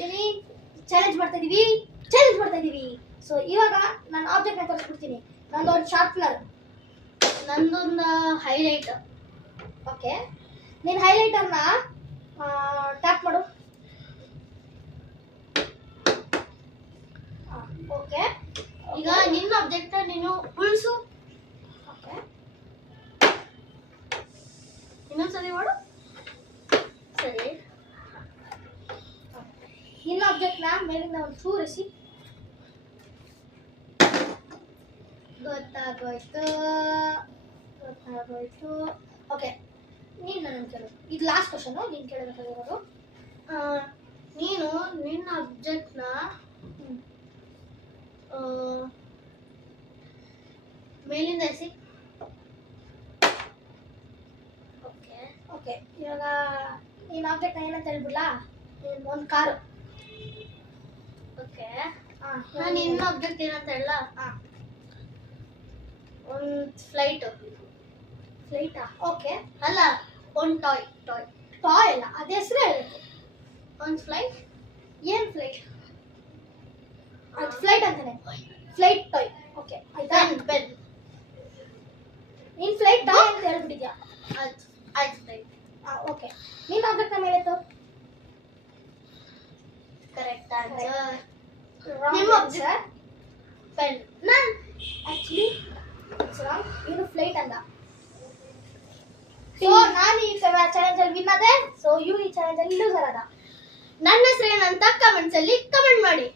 ಇದ್ದೀನಿ, ಚಾಲೆಂಜ್ ಮಾಡ್ತಾ ಇದೀವಿ. ಸೊ ಇವಾಗ ನಾನು ಆಬ್ಜೆಕ್ಟ್ ನ ತೋರಿಸ್ಬಿಡ್ತೀನಿ. ನಂದೊಂದು ಶಾರ್ಪ್ನರ್, ನಂದೊಂದು ಹೈಲೈಟ್. ಓಕೆ, ನೀನು ಹೈಲೈಟರ್ನ ಟ್ಯಾಪ್ ಮಾಡು. ಓಕೆ, ಈಗ ನಿನ್ನ ಆಬ್ಜೆಕ್ಟ್ ನೀನು ಉಳಿಸು. ಓಕೆ, ಇನ್ನೊಂದ್ಸರಿ ಮಾಡು. ಸರಿ, ನಿನ್ನ ಆಬ್ಜೆಕ್ಟ್ ನ ಮೇಲಿಂದ ಒಂದು ಸೂರಿಸಿ. ಗೊತ್ತಾಗೋಯ್ತು. ಓಕೆ, ನೀನು ನನ್ನ ಕೇಳು. ಇದು ಲಾಸ್ಟ್ ಕ್ವಶನ್, ನೀನು ಕೇಳಬೇಕಾಗಿರೋದು. ನೀನು ನಿನ್ನ ಆಬ್ಜೆಕ್ಟ್ ನ ಮೇಲಿಂದ ಎಸಿ. ಓಕೆ ಓಕೆ, ಇವಾಗ ನೀನು ಆಬ್ಜೆಕ್ಟ್ ನ ಏನಂತ ಹೇಳ್ಬಿಡ್ಲಾ? ಒಂದು ಕಾರು. ಓಕೆ, ನಾನು ನಿನ್ನ ಆಬ್ಜೆಕ್ಟ್ ಏನಂತ ಹೇಳ? ಒಂದು ಫ್ಲೈಟಾ? ಓಕೆ, ಅಲ್ಲ, ಒಂದು ಟಾಯ್ ಅಲ್ಲ, ಅದೇ ಹೆಸರು ಹೇಳಬೇಕು. ಒಂದು ಫ್ಲೈಟ್. ಏನು ಫ್ಲೈಟ್? ಅದು ಫ್ಲೈಟ್ ಅಂತಾನೆ, ಫ್ಲೈಟ್ ಟಾಯ್. ಓಕೆ ಆಯ್ತಾ? ಪೆನ್. ನೀನು ಫ್ಲೈಟ್ ಟಾಯ್ ಅಂತ ಹೇಳ್ಬಿಟ್ಟಿದ್ಯಾ? ಆಯ್ತು ಫ್ಲೈಟ್. ಓಕೆ, ನಿನ್ನ ಆಬ್ಜೆಕ್ಟ್ ನ ಮೇಲಿತ್ತು. Correct answer. ನಿಮ್ಮ ಆಬ್ಜೆಕ್ಟ್ ಪೆನ್. ನಾನು ಆಕ್ಚುಲಿ ಇನ್ನು ಫ್ಲೈಟ್ ಅಲ್ಲ. ಸೊ ನಾನು ಈ ಚಾಲೆಂಜ್ ಅಲ್ಲಿ ವಿನ್ ಆದೆ. ಸೊ ಇವನು ಈ ಚಾಲೆಂಜ್ ಅಲ್ಲಿ ಲೂಸರ್ ಆದ. ನನ್ನ ಹೆಸರು ಏನಂತ ಕಮೆಂಟ್ಸ್ ಅಲ್ಲಿ ಕಮೆಂಟ್ ಮಾಡಿ.